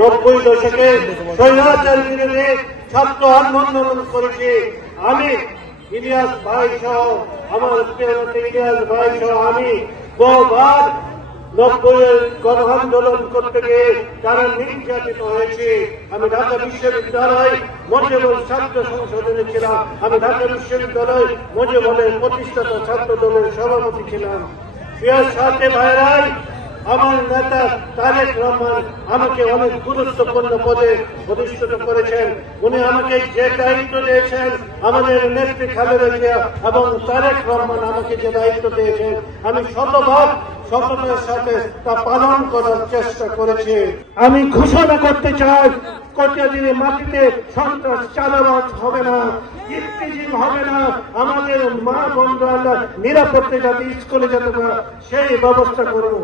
90 দশকে স্বৈরাচার বিরোধী ছাত্র আন্দোলন করেছি। আমি ইলিয়াস ভাই সহ আমার প্রিয় ইলিয়াস ভাই সহ আমি বহুবার 90-এর গণ আন্দোলন করতে গিয়ে তারা নির্যাতিত হয়েছে। আমি ঢাকা বিশ্ববিদ্যালয় মজিবুল ছাত্র সংসদে ছিলাম। আমি ঢাকা বিশ্ববিদ্যালয় মজিবুলের প্রতিষ্ঠাতা ছাত্র দলের সভাপতি ছিলাম। প্রিয় সাথী ভাইরাই, আমার নেতা তারেক রহমান আমাকে অনেক গুরুত্বপূর্ণ পদে প্রতিষ্ঠিত করেছেন। উনি আমাকে যে দায়িত্ব দিয়েছেন, আমাদের নেত্রী খালেদা জিয়া এবং তারেক রহমান আমাকে যে দায়িত্ব দিয়েছেন, আমি শতভাগ সততার সাথে তা পালন করার চেষ্টা করেছি। আমি ঘোষণা করতে চাই, কটিয়াদীর মাটিতে সন্ত্রাস চালাবাজ হবে না, ইফতিজিং হবে না। আমাদের মা বোনরা নিরাপত্তা যাতে স্কুলে যেতে পারে সেই ব্যবস্থা করব।